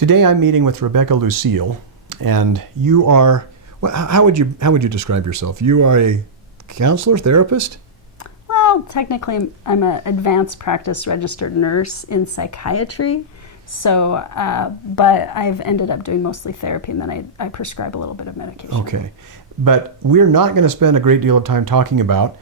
Today I'm meeting with Rebecca Lucille, and you are, how would you describe yourself? You are a counselor, therapist? Well, technically I'm an advanced practice registered nurse in psychiatry. So, but I've ended up doing mostly therapy, and then I prescribe a little bit of medication. Okay. But we're not going to spend a great deal of time talking about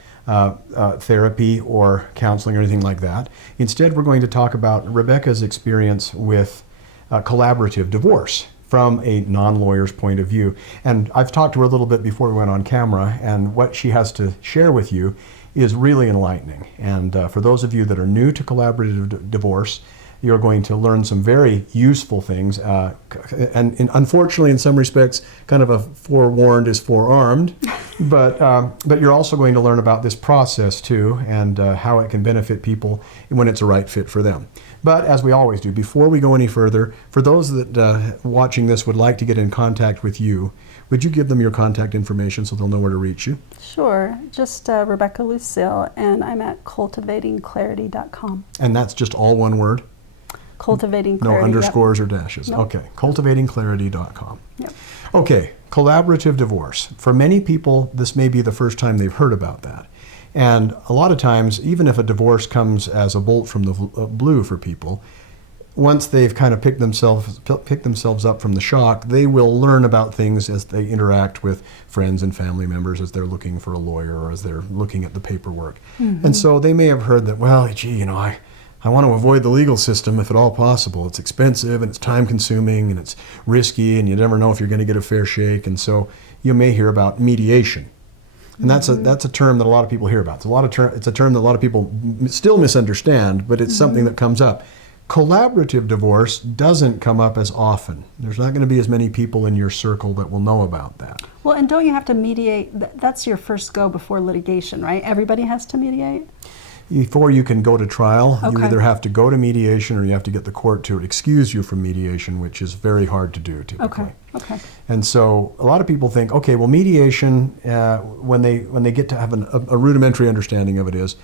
therapy or counseling or anything like that. Instead, we're going to talk about Rebecca's experience with collaborative divorce from a non-lawyer's point of view. And I've talked to her a little bit before we went on camera, and what she has to share with you is really enlightening. And for those of you that are new to collaborative divorce, you're going to learn some very useful things, and unfortunately, in some respects, kind of a forewarned is forearmed, but you're also going to learn about this process too, and how it can benefit people when it's a right fit for them. But as we always do, before we go any further, for those that watching this would like to get in contact with you, would you give them your contact information so they'll know where to reach you? Sure. Just Rebecca Lucille, and I'm at cultivatingclarity.com. And that's just all one word? Cultivating Clarity. No underscores yep. or dashes. Nope. Okay, cultivatingclarity.com. Yep. Okay, collaborative divorce. For many people, this may be the first time they've heard about that. And a lot of times, even if a divorce comes as a bolt from the blue for people, once they've kind of picked themselves up from the shock, they will learn about things as they interact with friends and family members, as they're looking for a lawyer or as they're looking at the paperwork. Mm-hmm. And so they may have heard that, well, gee, you know, I want to avoid the legal system if at all possible. It's expensive and it's time consuming and it's risky and you never know if you're going to get a fair shake. And so you may hear about mediation. And that's a term that a lot of people hear about. It's a term that a lot of people still misunderstand, but it's something that comes up. Collaborative divorce doesn't come up as often. There's not going to be as many people in your circle that will know about that. Well, and don't you have to mediate? That's your first go before litigation, right? Everybody has to mediate? Before you can go to trial, Okay. you either have to go to mediation or you have to get the court to excuse you from mediation, which is very hard to do typically. Okay. And so a lot of people think, okay, well, mediation, when they get to have a rudimentary understanding of it is,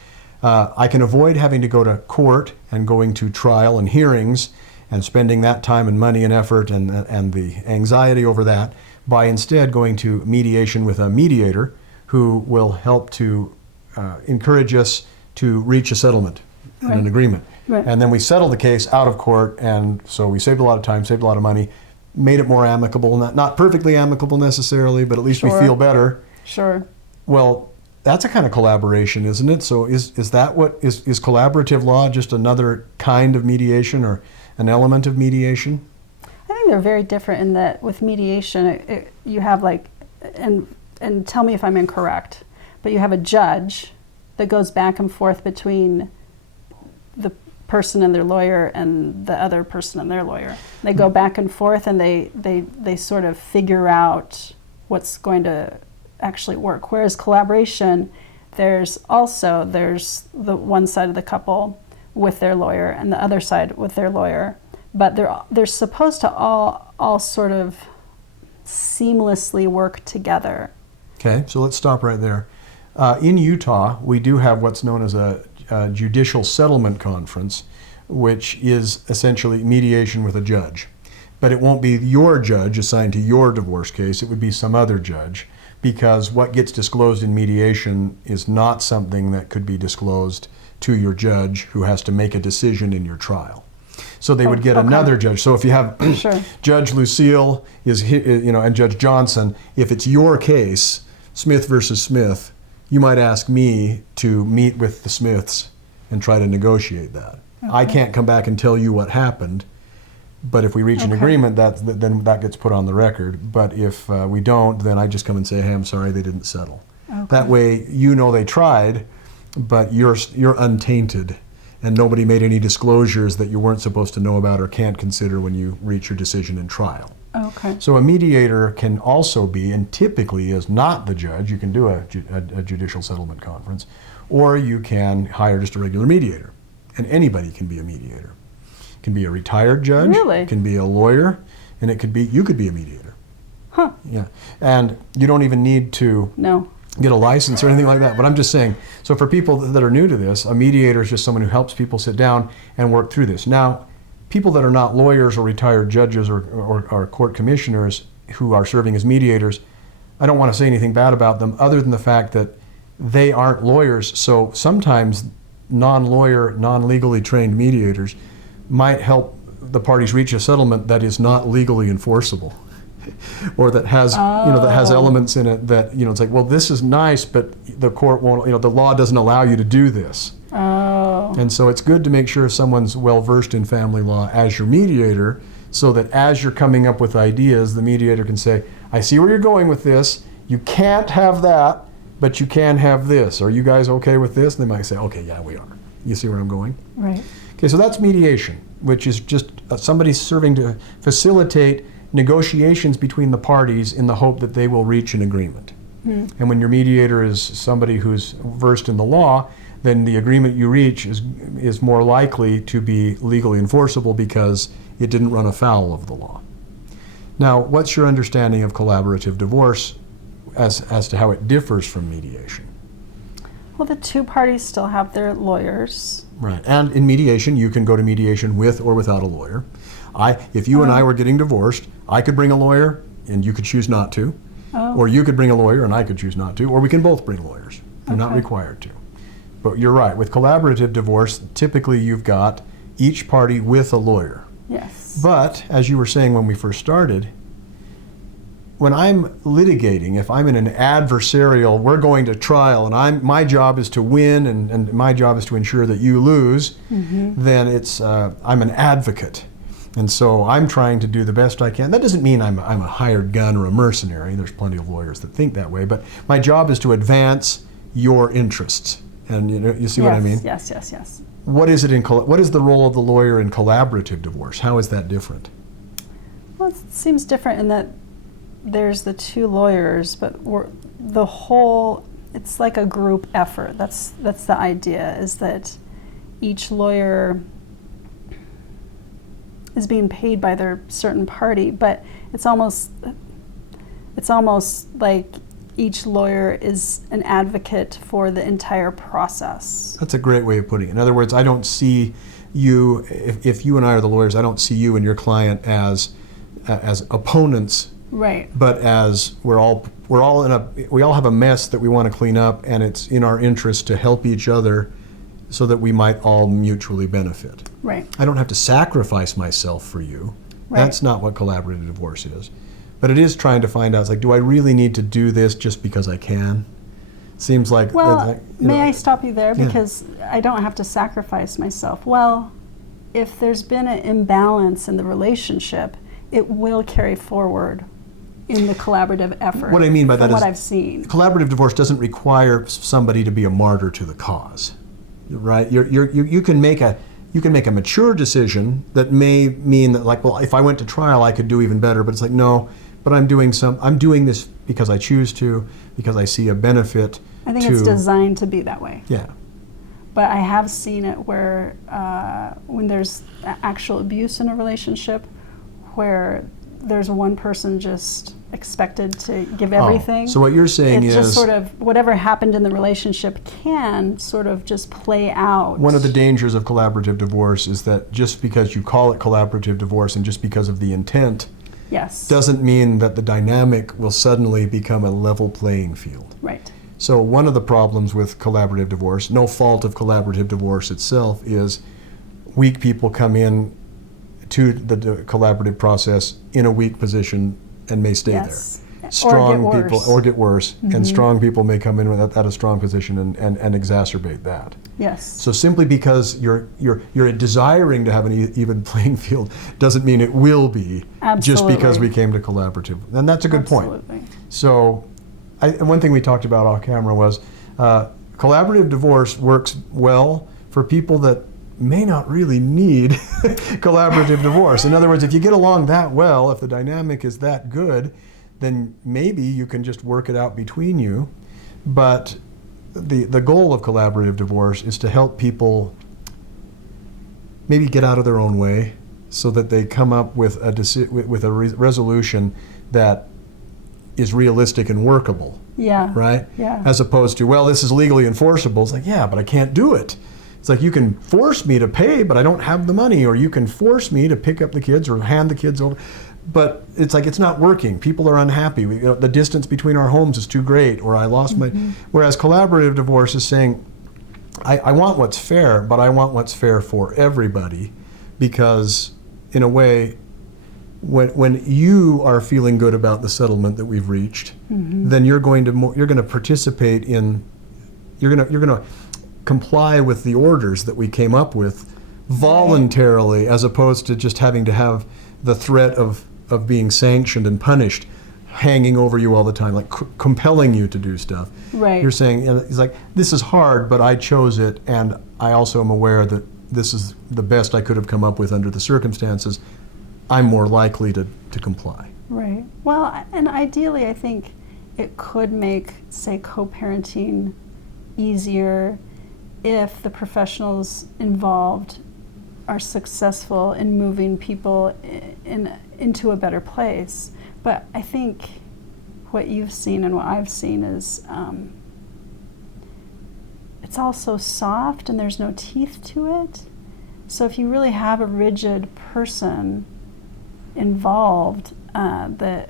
I can avoid having to go to court and going to trial and hearings and spending that time and money and effort and the anxiety over that by instead going to mediation with a mediator who will help to encourage us to reach a settlement and an agreement. Right. And then we settle the case out of court, and so we saved a lot of time, saved a lot of money, made it more amicable, not perfectly amicable necessarily, but at least we feel better. Sure. Well, that's a kind of collaboration, isn't it? So is that what is collaborative law just another kind of mediation or an element of mediation? I think they're very different in that with mediation, you have like, and tell me if I'm incorrect, but you have a judge that goes back and forth between the person and their lawyer and the other person and their lawyer. They go back and forth and they sort of figure out what's going to actually work. Whereas collaboration, there's the one side of the couple with their lawyer and the other side with their lawyer, but they're supposed to all sort of seamlessly work together. Okay, so let's stop right there. In Utah, we do have what's known as a Judicial Settlement Conference, which is essentially mediation with a judge. But it won't be your judge assigned to your divorce case, it would be some other judge, because what gets disclosed in mediation is not something that could be disclosed to your judge who has to make a decision in your trial. So they would get another judge. So if you have Judge Lucille and Judge Johnson, if it's your case, Smith versus Smith, you might ask me to meet with the Smiths and try to negotiate that. Okay. I can't come back and tell you what happened, but if we reach an agreement, then that gets put on the record. But if we don't, then I just come and say, hey, I'm sorry, they didn't settle. Okay. That way, they tried, but you're untainted, and nobody made any disclosures that you weren't supposed to know about or can't consider when you reach your decision in trial. Okay. So a mediator can also be, and typically is not the judge, you can do a judicial settlement conference, or you can hire just a regular mediator. And anybody can be a mediator. It can be a retired judge, really? It can be a lawyer, and you could be a mediator. Huh. Yeah. And you don't even need to get a license or anything like that. But I'm just saying, so for people that are new to this, a mediator is just someone who helps people sit down and work through this. Now, people that are not lawyers or retired judges or court commissioners who are serving as mediators, I don't want to say anything bad about them other than the fact that they aren't lawyers. So sometimes non-lawyer, non-legally trained mediators might help the parties reach a settlement that is not legally enforceable. Or that has, that has elements in it that, it's like, well, this is nice, but the court won't, the law doesn't allow you to do this. Oh. And so it's good to make sure someone's well versed in family law as your mediator, so that as you're coming up with ideas, the mediator can say, I see where you're going with this. You can't have that, but you can have this. Are you guys okay with this? And they might say, okay, yeah, we are. You see where I'm going? Right. Okay, so that's mediation, which is just somebody serving to facilitate negotiations between the parties in the hope that they will reach an agreement. And when your mediator is somebody who's versed in the law, then the agreement you reach is more likely to be legally enforceable because it didn't run afoul of the law. Now, what's your understanding of collaborative divorce as to how it differs from mediation? Well, the two parties still have their lawyers. Right, and in mediation, you can go to mediation with or without a lawyer. If you and I were getting divorced, I could bring a lawyer and you could choose not to. Or you could bring a lawyer and I could choose not to. Or we can both bring lawyers. You're not required to. But you're right, with collaborative divorce, typically you've got each party with a lawyer. Yes. But, as you were saying when we first started, when I'm litigating, if I'm in an adversarial, we're going to trial, and my job is to win, and my job is to ensure that you lose, then I'm an advocate. And so I'm trying to do the best I can. That doesn't mean I'm a hired gun or a mercenary. There's plenty of lawyers that think that way. But my job is to advance your interests. And you see what I mean? Yes. What is the role of the lawyer in collaborative divorce? How is that different? Well, it seems different in that there's the two lawyers, but it's like a group effort. That's the idea, is that each lawyer is being paid by their certain party, but it's almost like each lawyer is an advocate for the entire process. That's a great way of putting it. In other words, I don't see you, if you and I are the lawyers, I don't see you and your client as opponents. Right. But as we all have a mess that we want to clean up, and it's in our interest to help each other so that we might all mutually benefit. Right. I don't have to sacrifice myself for you. Right. That's not what collaborative divorce is. But it is trying to find out, it's like, do I really need to do this just because I can? Seems like... Well, may I stop you there? Yeah. Because I don't have to sacrifice myself. Well, if there's been an imbalance in the relationship, it will carry forward in the collaborative effort. What I mean by that is, what I've seen. Collaborative divorce doesn't require somebody to be a martyr to the cause, right? You can make a mature decision that may mean that, like, well, if I went to trial, I could do even better. But it's like, no. But I'm doing this because I choose to, because I see a benefit. I think it's designed to be that way. Yeah. But I have seen it where when there's actual abuse in a relationship, where there's one person just expected to give everything. So what you're saying is... just sort of, whatever happened in the relationship can sort of just play out. One of the dangers of collaborative divorce is that just because you call it collaborative divorce and just because of the intent, yes, doesn't mean that the dynamic will suddenly become a level playing field. Right. So one of the problems with collaborative divorce, no fault of collaborative divorce itself, is weak people come in to the collaborative process in a weak position and may stay yes. there. Strong or people get worse, and strong people may come in at a strong position and exacerbate that. Yes. So simply because you're desiring to have an even playing field doesn't mean it will be. Absolutely. Just because we came to collaborative. And that's a good Absolutely. point. So one thing we talked about off camera was collaborative divorce works well for people that may not really need collaborative divorce. In other words, if you get along that well, if the dynamic is that good, then maybe you can just work it out between you. But the goal of collaborative divorce is to help people maybe get out of their own way so that they come up with a resolution that is realistic and workable. Yeah. Right? Yeah. As opposed to, well, this is legally enforceable. It's like, yeah, but I can't do it. It's like, you can force me to pay, but I don't have the money, or you can force me to pick up the kids or hand the kids over. But it's like, it's not working. People are unhappy. The distance between our homes is too great, or I lost my... Whereas collaborative divorce is saying, I want what's fair, but I want what's fair for everybody, because in a way, when you are feeling good about the settlement that we've reached, then you're going to participate in, you're going to comply with the orders that we came up with voluntarily, as opposed to just having to have the threat of being sanctioned and punished hanging over you all the time, like compelling you to do stuff. Right. You're saying, it's like, this is hard, but I chose it, and I also am aware that this is the best I could have come up with under the circumstances. I'm more likely to comply. Right. Well, and ideally, I think it could make, say, co-parenting easier if the professionals involved are successful in moving people into a better place. But I think what you've seen and what I've seen is it's all so soft and there's no teeth to it. So if you really have a rigid person involved that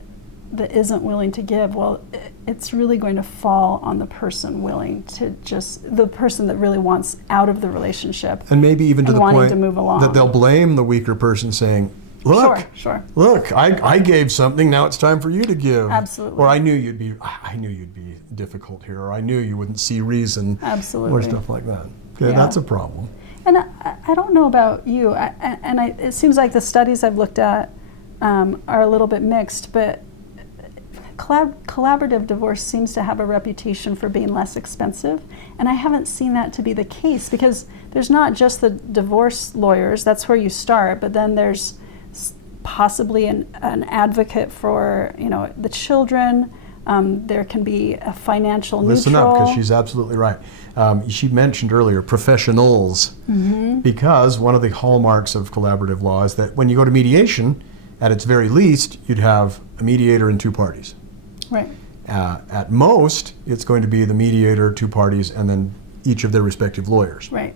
isn't willing to give, well, it's really going to fall on the person willing to the person that really wants out of the relationship. And maybe even to the point to move along. That they'll blame the weaker person, saying, look, look, I gave something, now it's time for you to give. Absolutely. Or I knew you'd be difficult here, or I knew you wouldn't see reason. Absolutely. Or stuff like that. Okay, yeah. That's a problem. And I don't know about you, it seems like the studies I've looked at are a little bit mixed, but collaborative divorce seems to have a reputation for being less expensive, and I haven't seen that to be the case, because there's not just the divorce lawyers, that's where you start, but then there's possibly an advocate for the children. There can be a financial neutral. Listen up, because she's absolutely right. She mentioned earlier professionals, because one of the hallmarks of collaborative law is that when you go to mediation, at its very least, you'd have a mediator and two parties. Right. At most, it's going to be the mediator, two parties, and then each of their respective lawyers. Right.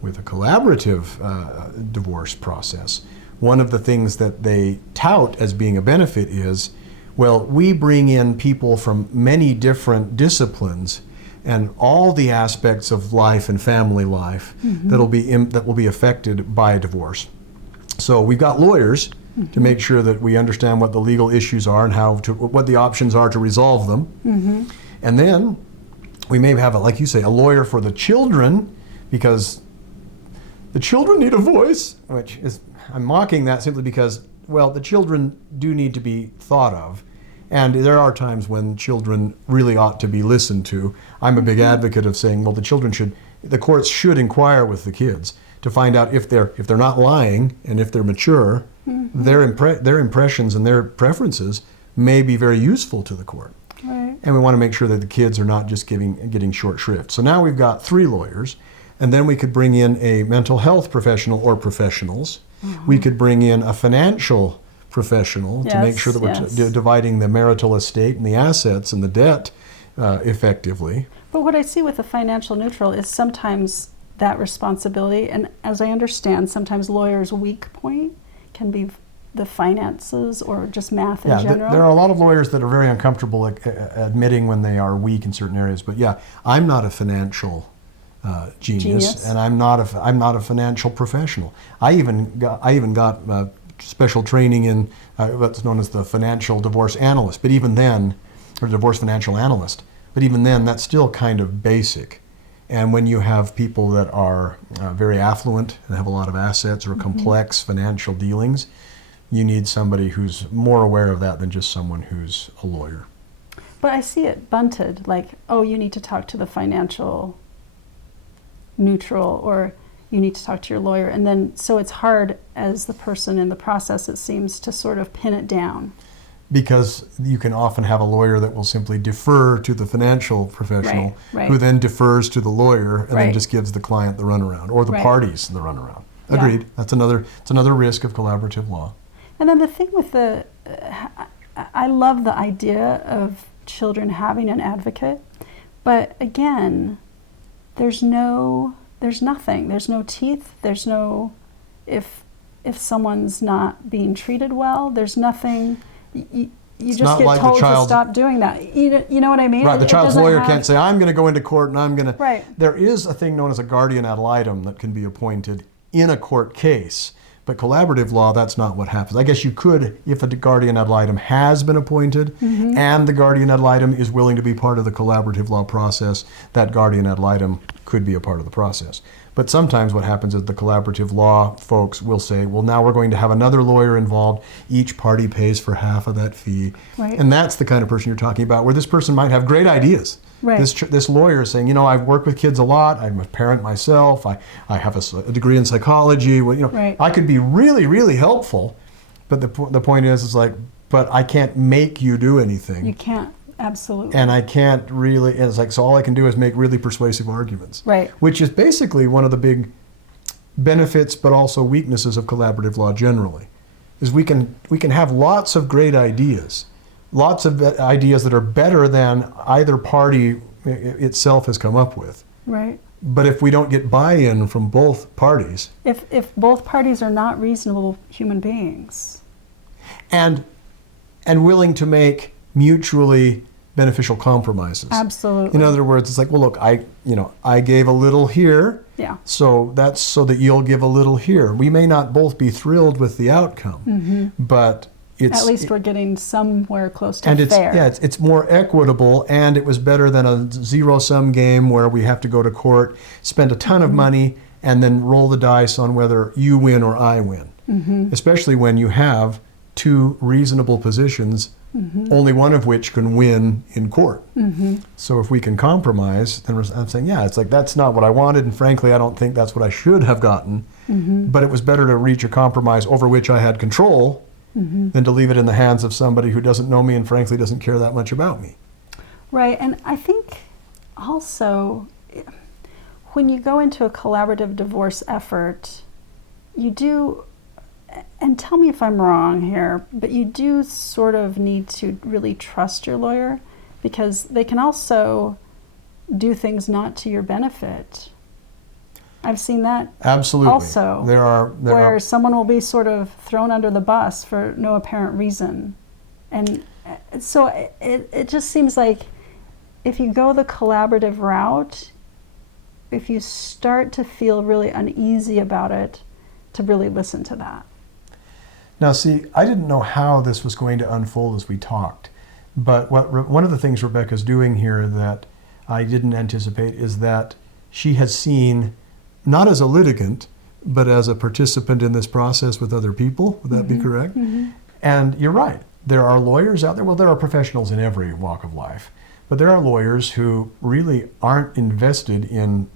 With a collaborative divorce process, one of the things that they tout as being a benefit is, well, we bring in people from many different disciplines and all the aspects of life and family life that will be affected by a divorce. So we've got lawyers to make sure that we understand what the legal issues are and what the options are to resolve them. And then we may have, like you say, a lawyer for the children, because the children need a voice, which is, I'm mocking that simply because, well, the children do need to be thought of. And there are times when children really ought to be listened to. I'm a big advocate of saying, well, the courts should inquire with the kids to find out if they're not lying, and if they're mature, their impressions and their preferences may be very useful to the court. Right. And we want to make sure that the kids are not just getting short shrift. So now we've got 3 lawyers, and then we could bring in a mental health professional or professionals. We could bring in a financial professional to make sure that we're dividing the marital estate and the assets and the debt effectively. But what I see with the financial neutral is sometimes that responsibility, and as I understand, sometimes lawyers' weak point can be the finances or just math in general. There are a lot of lawyers that are very uncomfortable admitting when they are weak in certain areas. But yeah, I'm not a financial genius, and I'm not a financial professional. I even got special training in what's known as the financial divorce analyst. But even then, or divorce financial analyst. But even then, that's still kind of basic. And when you have people that are very affluent and have a lot of assets or complex financial dealings, you need somebody who's more aware of that than just someone who's a lawyer. But I see it bunted, like, oh, you need to talk to the financial neutral, or you need to talk to your lawyer. And then, so it's hard as the person in the process, it seems, to sort of pin it down. Because you can often have a lawyer that will simply defer to the financial professional, who then defers to the lawyer and then just gives the client the runaround, or the parties the runaround. Agreed. It's another risk of collaborative law. And then the thing with I love the idea of children having an advocate, but again, there's no there's nothing. There's no teeth. There's no, if someone's not being treated well, there's nothing. You It's just not get like the told to child's- stop doing that. You know what I mean? Right, the It child's doesn't lawyer have- can't say, I'm going to go into court and I'm going to... Right. There is a thing known as a guardian ad litem that can be appointed in a court case. But collaborative law, that's not what happens. I guess you could, if a guardian ad litem has been appointed and the guardian ad litem is willing to be part of the collaborative law process, that guardian ad litem could be a part of the process. But sometimes what happens is the collaborative law folks will say, well, now we're going to have another lawyer involved. Each party pays for half of that fee. Right. And that's the kind of person you're talking about, where this person might have great ideas. Right. This lawyer is saying, I've worked with kids a lot. I'm a parent myself. I have a degree in psychology. Well, Right. I could be really, really helpful. But the point is like, but I can't make you do anything. You can't, absolutely. And I can't really, it's like, so all I can do is make really persuasive arguments. Right. Which is basically one of the big benefits, but also weaknesses of collaborative law generally, is we can have lots of great ideas. Lots of ideas that are better than either party itself has come up with. Right. But if we don't get buy-in from both parties, If both parties are not reasonable human beings. and willing to make mutually beneficial compromises. Absolutely. In other words, it's like, well, look, I gave a little here, Yeah. so that's so that you'll give a little here. We may not both be thrilled with the outcome, but it's At least we're getting somewhere close to and it's fair. it's more equitable, and it was better than a zero-sum game where we have to go to court, spend a ton of money, and then roll the dice on whether you win or I win. Especially when you have two reasonable positions, only one of which can win in court. So if we can compromise, then I'm saying, it's like that's not what I wanted, and frankly, I don't think that's what I should have gotten. But it was better to reach a compromise over which I had control than to leave it in the hands of somebody who doesn't know me and frankly doesn't care that much about me. Right, and I think also when you go into a collaborative divorce effort, you do, and tell me if I'm wrong here, but you do sort of need to really trust your lawyer, because they can also do things not to your benefit. I've seen that Absolutely. also, There where are someone will be sort of thrown under the bus for no apparent reason. And so it just seems like if you go the collaborative route, if you start to feel really uneasy about it, to really listen to that. Now, see, I didn't know how this was going to unfold as we talked, but one of the things Rebecca's doing here that I didn't anticipate is that she has seen, not as a litigant, but as a participant in this process with other people. Would that be correct? And you're right. There are lawyers out there. Well, there are professionals in every walk of life, but there are lawyers who really aren't invested in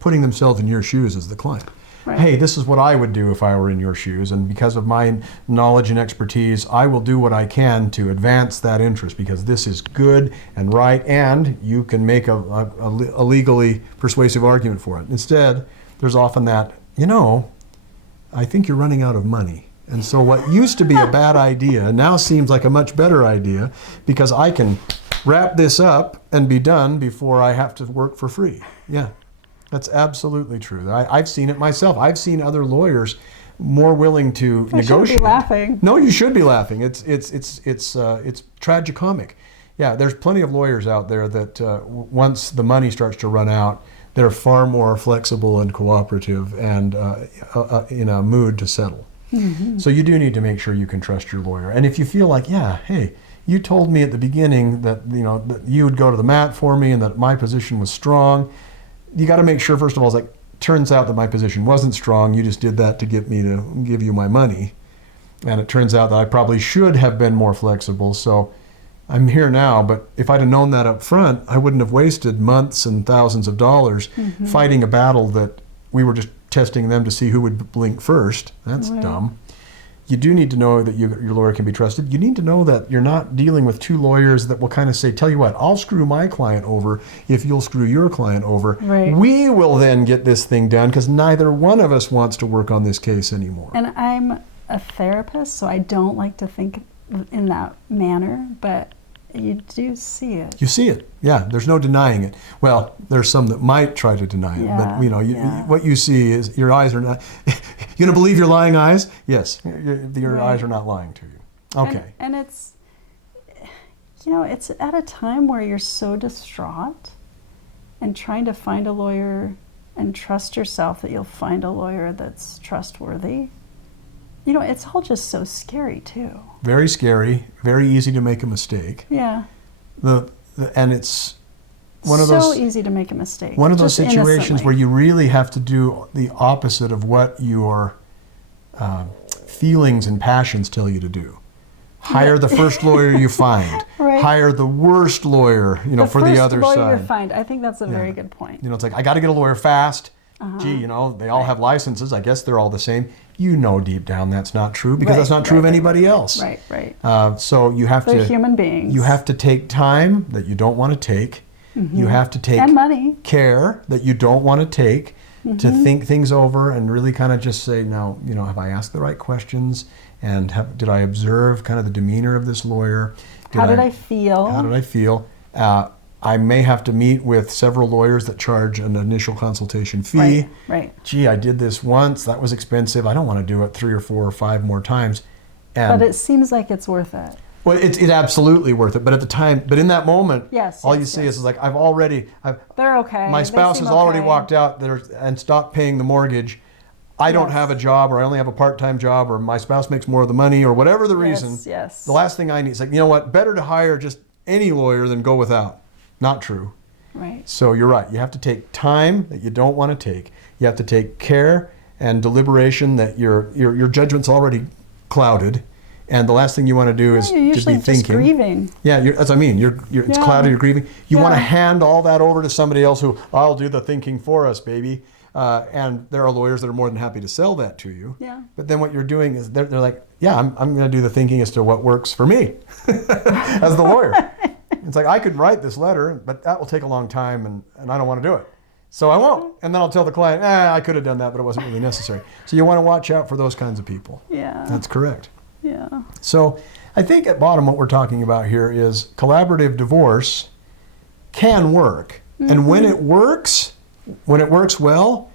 putting themselves in your shoes as the client. Right. Hey, this is what I would do if I were in your shoes, and because of my knowledge and expertise, I will do what I can to advance that interest because this is good and right, and you can make a legally persuasive argument for it. Instead, there's often that, I think you're running out of money. And so what used to be a bad idea now seems like a much better idea because I can wrap this up and be done before I have to work for free. Yeah. That's absolutely true. I've seen it myself. I've seen other lawyers more willing to I negotiate. should be laughing. No, you should be laughing. It's tragicomic. Yeah, there's plenty of lawyers out there that once the money starts to run out, they're far more flexible and cooperative and in a mood to settle. So you do need to make sure you can trust your lawyer. And if you feel like, hey, you told me at the beginning that that you would go to the mat for me and that my position was strong. You got to make sure, first of all, it's like, turns out that my position wasn't strong. You just did that to get me to give you my money. And it turns out that I probably should have been more flexible. So I'm here now, but if I'd have known that up front, I wouldn't have wasted months and thousands of dollars fighting a battle that we were just testing them to see who would blink first. That's dumb. You do need to know that your lawyer can be trusted. You need to know that you're not dealing with two lawyers that will kind of say, tell you what, I'll screw my client over if you'll screw your client over. Right. We will then get this thing done because neither one of us wants to work on this case anymore. And I'm a therapist, so I don't like to think in that manner, but You do see it. You see it. Yeah, there's no denying it. Well, there's some that might try to deny it, but what you see is your eyes are not. You gonna believe your lying eyes? Yes, your eyes are not lying to you. Okay. And it's, it's at a time where you're so distraught and trying to find a lawyer and trust yourself that you'll find a lawyer that's trustworthy. It's all just so scary too. Very scary, very easy to make a mistake. Yeah. And it's one of those. So easy to make a mistake. One of those just situations innocently. where you really have to do the opposite of what your feelings and passions tell you to do. Hire the first lawyer you find. Right. Hire the worst lawyer, for the other first side. lawyer you find. I think that's a very good point. It's like, I got to get a lawyer fast. Gee, they all have licenses. I guess they're all the same. Deep down that's not true because that's not true of anybody else. Right. So you have They're to. human beings. You have to take time that you don't want to take. You have to take and money. Care that you don't want to take to think things over and really kind of just say, now, have I asked the right questions? And did I observe kind of the demeanor of this lawyer? How did I feel? How did I feel? I may have to meet with several lawyers that charge an initial consultation fee. Right. Gee, I did this once. That was expensive. I don't want to do it 3 or 4 or 5 more times. But it seems like it's worth it. Well, it's absolutely worth it. But at the time, in that moment, all you see is like, they're okay. My spouse has already walked out there and stopped paying the mortgage. I don't have a job, or I only have a part-time job, or my spouse makes more of the money, or whatever the reason. Yes. The last thing I need is like, what? Better to hire just any lawyer than go without. Not true. Right. So you're right. You have to take time that you don't want to take. You have to take care and deliberation that your judgment's already clouded, and the last thing you want to do is to be thinking. Just grieving. Yeah, that's what I mean. It's clouded. You're grieving. You want to hand all that over to somebody else who, I'll do the thinking for us, baby. And there are lawyers that are more than happy to sell that to you. Yeah. But then what you're doing is they're like, yeah, I'm going to do the thinking as to what works for me as the lawyer. It's like, I could write this letter, but that will take a long time, and I don't want to do it. So I won't. And then I'll tell the client, I could have done that, but it wasn't really necessary. So you want to watch out for those kinds of people. Yeah. That's correct. Yeah. So I think at bottom what we're talking about here is collaborative divorce can work. And when it works well,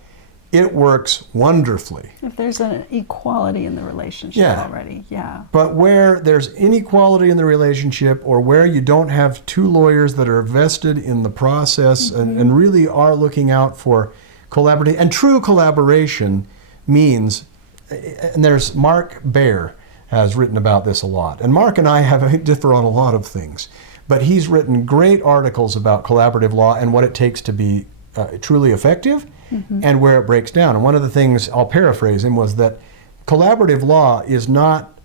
it works wonderfully. If there's an equality in the relationship already, But where there's inequality in the relationship, or where you don't have 2 lawyers that are vested in the process and really are looking out for collaborative, and true collaboration means, and there's Mark Baer has written about this a lot. And Mark and I differ on a lot of things, but he's written great articles about collaborative law and what it takes to be truly effective. And where it breaks down. And one of the things, I'll paraphrase him, was that collaborative law is not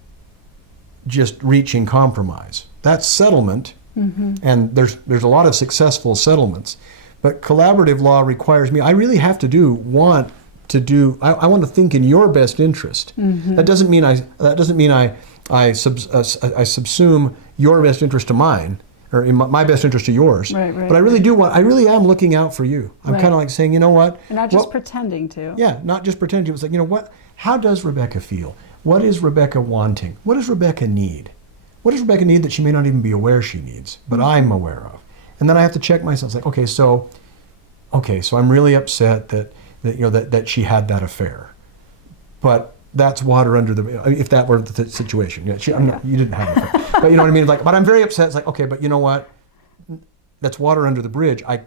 just reaching compromise. That's settlement, and there's a lot of successful settlements. But collaborative law requires me, I really have to I want to think in your best interest. That doesn't mean I subsume your best interest to mine, or in my best interest to yours. Right. But I really am looking out for you. I'm kind of like saying, you know what? And not just pretending to. Yeah, not just pretending to. It's like, what? How does Rebecca feel? What is Rebecca wanting? What does Rebecca need? What does Rebecca need that she may not even be aware she needs, but I'm aware of? And then I have to check myself. It's like, okay, so I'm really upset that she had that affair. But that's water under the, if that were the situation. You didn't have it. But you know what I mean? Like, but I'm very upset. It's like, okay, but you know what? That's water under the bridge. I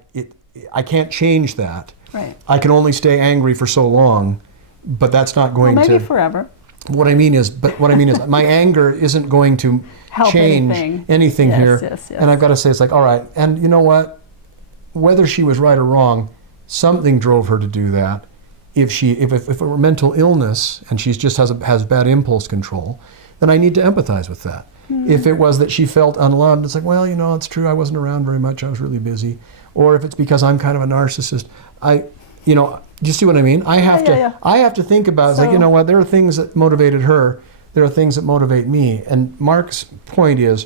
can't change that. Right. I can only stay angry for so long, but that's not going to. Maybe forever. What I mean is my anger isn't going to help change anything here. Yes. And I've got to say, it's like, all right, and you know what? Whether she was right or wrong, something drove her to do that. If it were mental illness and she just has bad impulse control, then I need to empathize with that. If it was that she felt unloved, it's like, well, it's true, I wasn't around very much, I was really busy. Or if it's because I'm kind of a narcissist, do you see what I mean? I have to think about, it's like, you know what, there are things that motivated her, there are things that motivate me. And Mark's point is,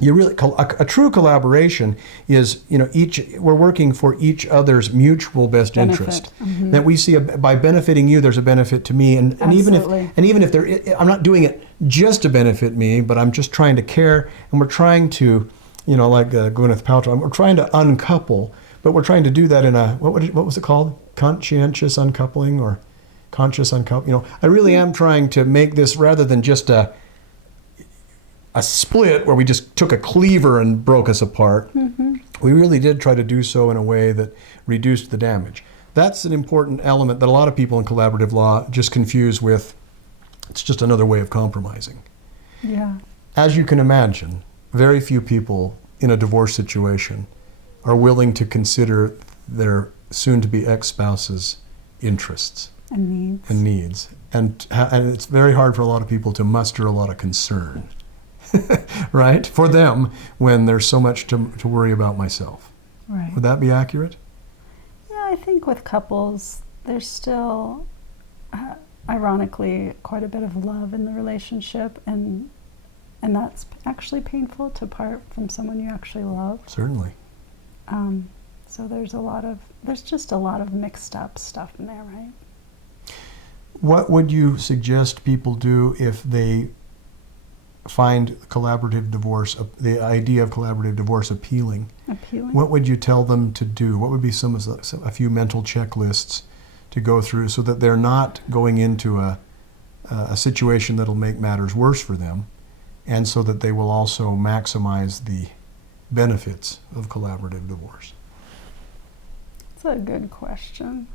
a true collaboration is, we're working for each other's mutual best interest. That we see by benefiting you, there's a benefit to me, and even if I'm not doing it just to benefit me, but I'm just trying to care, and we're trying to like Gwyneth Paltrow. We're trying to uncouple, but we're trying to do that in a, what was it called? Conscientious uncoupling or conscious uncoupling. I really am trying to make this rather than just a split where we just took a cleaver and broke us apart. Mm-hmm. We really did try to do so in a way that reduced the damage. That's an important element that a lot of people in collaborative law just confuse with, it's just another way of compromising. Yeah. As you can imagine, very few people in a divorce situation are willing to consider their soon-to-be ex-spouse's interests And needs. And it's very hard for a lot of people to muster a lot of concern, right? For them, when there's so much to worry about myself. Right. Would that be accurate? Yeah, I think with couples, there's still, ironically, quite a bit of love in the relationship, and that's actually painful to part from someone you actually love. Certainly. So there's just a lot of mixed up stuff in there, right? What would you suggest people do if they find collaborative divorce, the idea of collaborative divorce appealing? What would you tell them to do? What would be a few mental checklists to go through so that they're not going into a situation that'll make matters worse for them, and so that they will also maximize the benefits of collaborative divorce? That's a good question.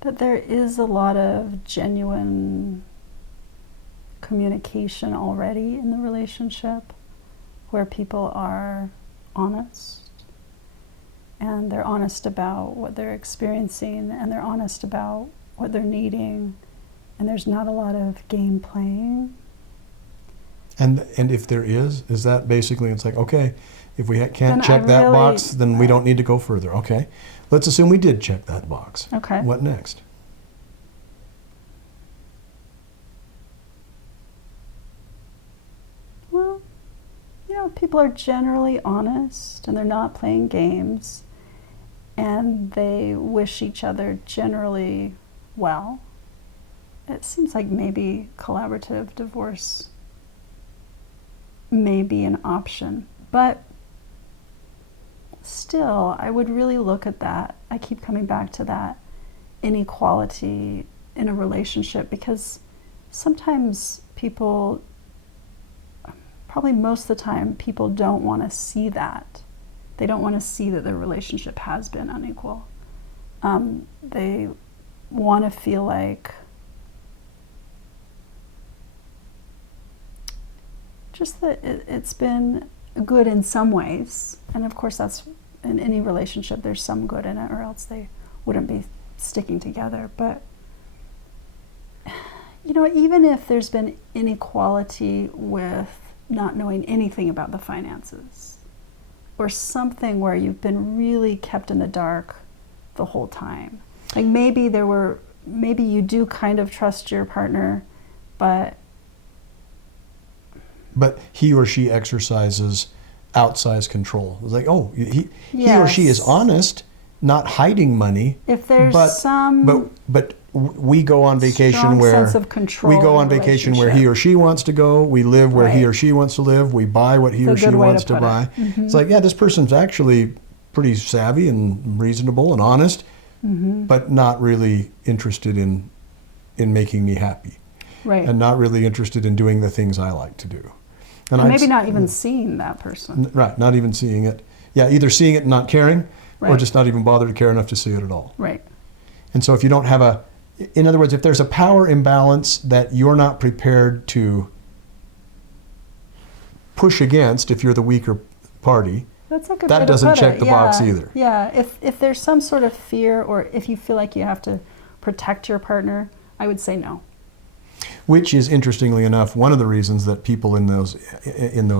That there is a lot of genuine communication already in the relationship where people are honest, and they're honest about what they're experiencing, and they're honest about what they're needing, and there's not a lot of game playing. And if there is that basically, it's like, okay, if we can't Then check that box, then we don't need to go further. Okay, let's assume we did check that box. Okay. What next? Well, people are generally honest, and they're not playing games, and they wish each other generally well. It seems like maybe collaborative divorce may be an option, but still, I would really look at that. I keep coming back to that inequality in a relationship, because sometimes people, probably most of the time, people don't want to see that. They don't want to see that their relationship has been unequal. They want to feel like just that it's been good in some ways. And of course, that's in any relationship, there's some good in it, or else they wouldn't be sticking together. But even if there's been inequality with not knowing anything about the finances, or something where you've been really kept in the dark the whole time, like maybe you do kind of trust your partner, but he or she exercises outsized control. It's like, oh, he yes. or she is honest, not hiding money. If there's but we go on vacation where sense of control, we go on vacation where he or she wants to go. We live where he or she wants to live. We buy what he or she wants to buy. Mm-hmm. It's like, yeah, this person's actually pretty savvy and reasonable and honest, mm-hmm. but not really interested in making me happy, right? And not really interested in doing the things I like to do. And maybe not even seeing that person. Right, not even seeing it. Yeah, either seeing it and not caring, right. or just not even bother to care enough to see it at all. Right. And so if you don't have in other words, if there's a power imbalance that you're not prepared to push against, if you're the weaker party, that's a good that way to doesn't put check it. the box either. Yeah, if there's some sort of fear, or if you feel like you have to protect your partner, I would say no. Which is, interestingly enough, one of the reasons that people in those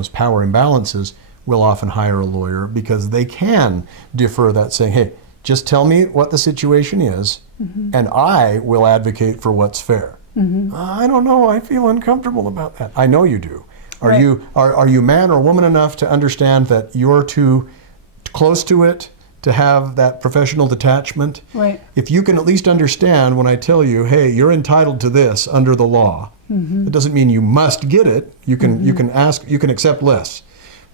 power imbalances will often hire a lawyer, because they can defer that, saying, hey, just tell me what the situation is, mm-hmm. and I will advocate for what's fair. Mm-hmm. I don't know, I feel uncomfortable about that. I know you do. Are right. you man or woman enough to understand that you're too close to it to have that professional detachment? Right. If you can at least understand when I tell you, hey, you're entitled to this under the law, It doesn't mean you must get it. You can ask, you can accept less.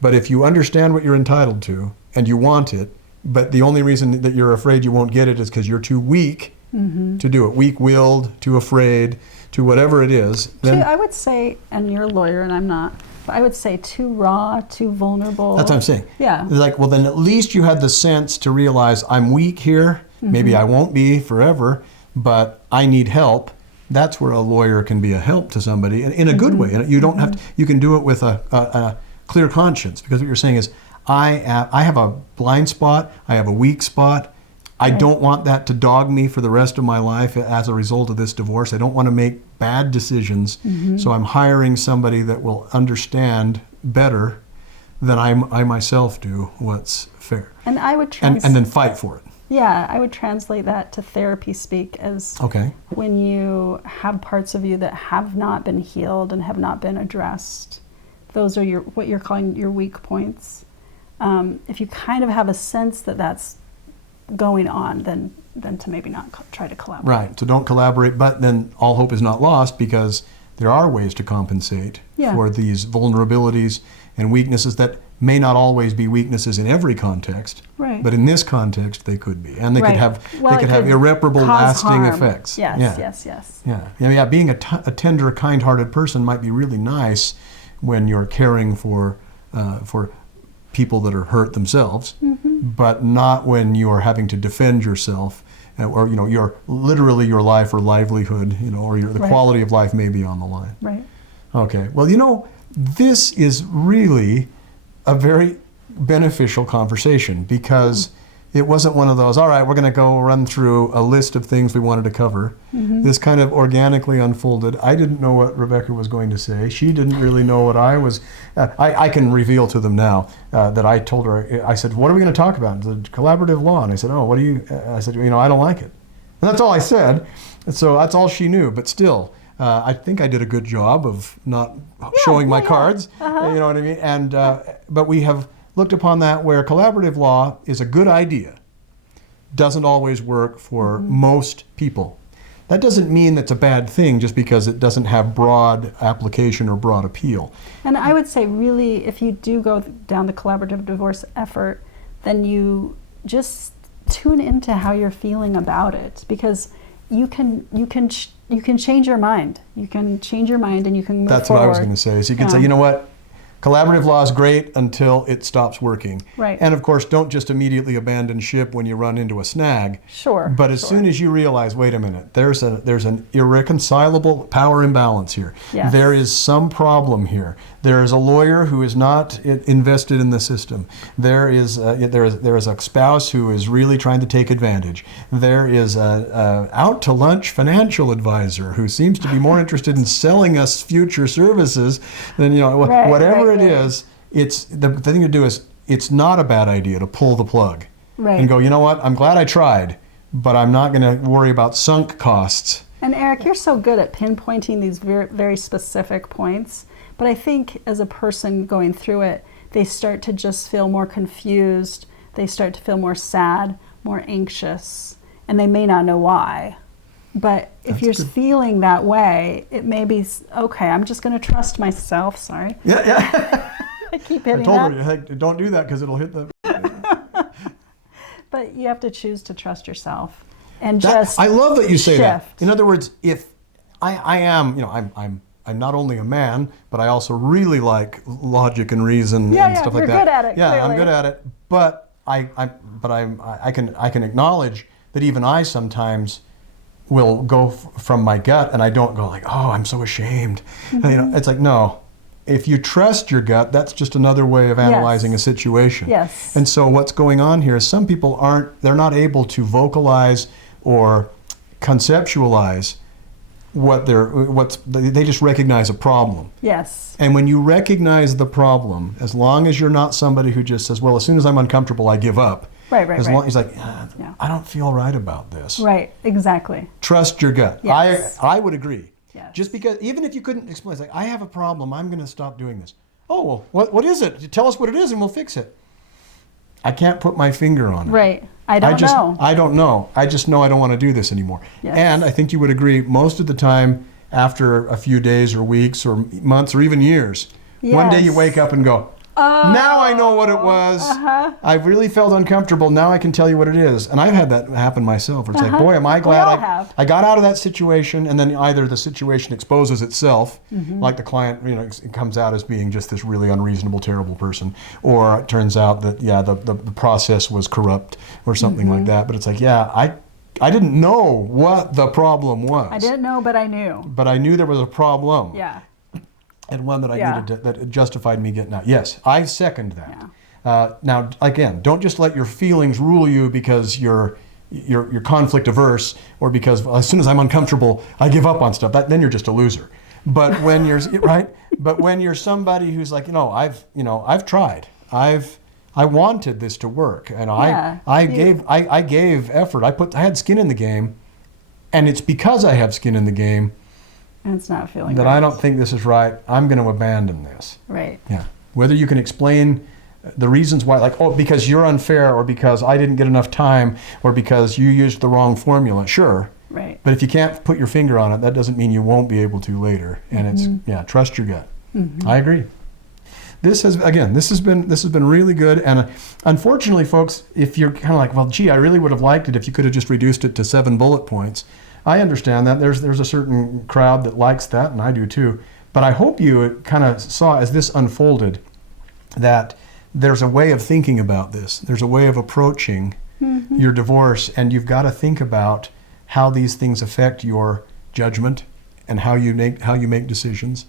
But if you understand what you're entitled to and you want it, but the only reason that you're afraid you won't get it is because you're too weak to do it, weak-willed, too afraid, to whatever it is, then I would say, and you're a lawyer and I'm not, but I would say too raw, too vulnerable. that's what I'm saying. Yeah. Like, well, then at least you had the sense to realize I'm weak here. Maybe I won't be forever, but I need help. That's where a lawyer can be a help to somebody in a good way. And you don't have to, you can do it with a clear conscience, because what you're saying is, I have a blind spot, I have a weak spot. I don't want that to dog me for the rest of my life as a result of this divorce. I don't want to make bad decisions. So I'm hiring somebody that will understand better than I myself do what's fair. And I would and then fight for it. Yeah, I would translate that to therapy speak as when you have parts of you that have not been healed and have not been addressed. Those are what you're calling your weak points. If you kind of have a sense that that's going on, then to maybe not try to collaborate. Right, so don't collaborate, but then all hope is not lost, because there are ways to compensate for these vulnerabilities and weaknesses that may not always be weaknesses in every context, but in this context they could be, and they could have irreparable, lasting effects. Yeah. Being a tender, kind-hearted person might be really nice when you're caring for people that are hurt themselves, but not when you are having to defend yourself, or your literally your life or livelihood, or the quality of life may be on the line. Right. Okay. Well, this is really a very beneficial conversation, because it wasn't one of those, all right, we're going to go run through a list of things we wanted to cover. This kind of organically unfolded. I didn't know what Rebecca was going to say. She didn't really know what I was. I can reveal to them now that I told her, I said, what are we going to talk about? The collaborative law. And I said, oh, I said, I don't like it. And that's all I said. And so that's all she knew. But still, I think I did a good job of not showing my cards. You know what I mean? And but we have looked upon that where collaborative law is a good idea, doesn't always work for most people. That doesn't mean it's a bad thing just because it doesn't have broad application or broad appeal. And I would say, really, if you do go down the collaborative divorce effort, then you just tune into how you're feeling about it, because you can change your mind. You can change your mind and you can move forward. That's what I was going to say. So you can say, you know what? Collaborative law is great until it stops working. Right. And of course, don't just immediately abandon ship when you run into a snag. Sure. But as soon as you realize, wait a minute, there's an irreconcilable power imbalance here. Yes. There is some problem here. There is a lawyer who is not invested in the system. There is a spouse who is really trying to take advantage. There is a out to lunch financial advisor who seems to be more interested in selling us future services than whatever it is. It's the thing to do is, it's not a bad idea to pull the plug and go, you know what, I'm glad I tried, but I'm not going to worry about sunk costs. And Eric, you're so good at pinpointing these very, very specific points. But I think as a person going through it, they start to just feel more confused. They start to feel more sad, more anxious, and they may not know why. But if you're feeling that way, it may be, okay, I'm just going to trust myself. Sorry. Yeah. I keep hitting I told her, hey, don't do that because it'll hit the... But you have to choose to trust yourself and I love that you say shift. that. In other words, if I am, I'm not only a man, but I also really like logic and reason and stuff like that. You're good at it. Yeah, clearly. I'm good at it. But I can acknowledge that even I sometimes will go from my gut, and I don't go like, oh, I'm so ashamed. It's like, no. If you trust your gut, that's just another way of analyzing a situation. Yes. And so what's going on here is some people they're not able to vocalize or conceptualize they just recognize a problem. Yes. And when you recognize the problem, as long as you're not somebody who just says, well, as soon as I'm uncomfortable, I give up. Right. Long as like, I don't feel right about this. Right, exactly. Trust your gut. Yes. I would agree. Yes. Just because, even if you couldn't explain, it's like, I have a problem, I'm going to stop doing this. Oh, well, what is it? Tell us what it is and we'll fix it. I can't put my finger on it. Right. I don't know. I don't know. I just know I don't want to do this anymore. Yes. And I think you would agree, most of the time, after a few days or weeks or months or even years. One day you Yes. wake up and go, now I know what it was. I really felt uncomfortable. Now I can tell you what it is. And I've had that happen myself. Where it's like, boy, am I glad all have. I got out of that situation. And then either the situation exposes itself, like the client, it comes out as being just this really unreasonable, terrible person, or it turns out that the process was corrupt or something like that. But it's like, I didn't know what the problem was. I didn't know, but I knew. But I knew there was a problem. Yeah. And one that I needed to, that justified me getting out. Yes, I second that. Now, again, don't just let your feelings rule you because you're conflict averse, or because as soon as I'm uncomfortable, I give up on stuff. Then you're just a loser. But when you're right, but when you're somebody who's like, I've tried, I wanted this to work, and I gave effort. I had skin in the game, and it's because I have skin in the game. And it's not feeling that right. I don't think this is right. I'm going to abandon this. Right. Yeah. Whether you can explain the reasons why, like, because you're unfair, or because I didn't get enough time, or because you used the wrong formula, sure. Right. But if you can't put your finger on it, that doesn't mean you won't be able to later. And trust your gut. I agree. This has been really good. And unfortunately, folks, if you're kind of like, well, gee, I really would have liked it if you could have just reduced it to 7 bullet points. I understand that. There's a certain crowd that likes that, and I do too. But I hope you kind of saw, as this unfolded, that there's a way of thinking about this. There's a way of approaching your divorce, and you've got to think about how these things affect your judgment and how you make decisions,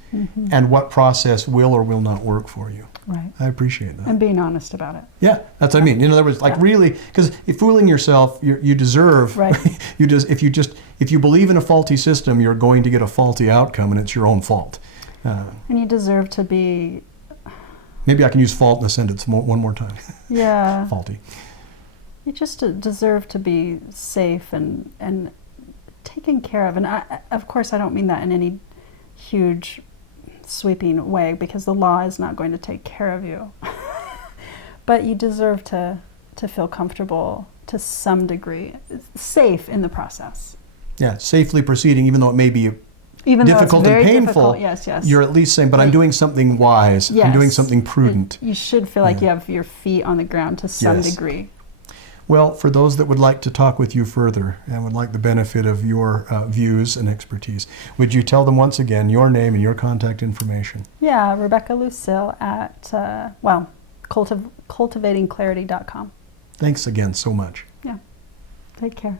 and what process will or will not work for you. Right. I appreciate that. And being honest about it. Yeah, that's what I mean. In other words, like really, because if fooling yourself, you deserve. Right. If you believe in a faulty system, you're going to get a faulty outcome, and it's your own fault. And you deserve to be. Maybe I can use fault in a sentence one more time. Yeah. Faulty. You just deserve to be safe and taken care of. And of course, I don't mean that in any huge, sweeping way, because the law is not going to take care of you. But you deserve to feel comfortable to some degree, safe in the process. Yeah, safely proceeding, even though it may be Even difficult though it's very and painful. difficult. Yes. You're at least saying, but I'm doing something wise. Yes. I'm doing something prudent. You should feel like you have your feet on the ground to some degree. Well, for those that would like to talk with you further and would like the benefit of your views and expertise, would you tell them once again your name and your contact information? Yeah, Rebecca Lucille at, cultivatingclarity.com. Thanks again so much. Yeah, take care.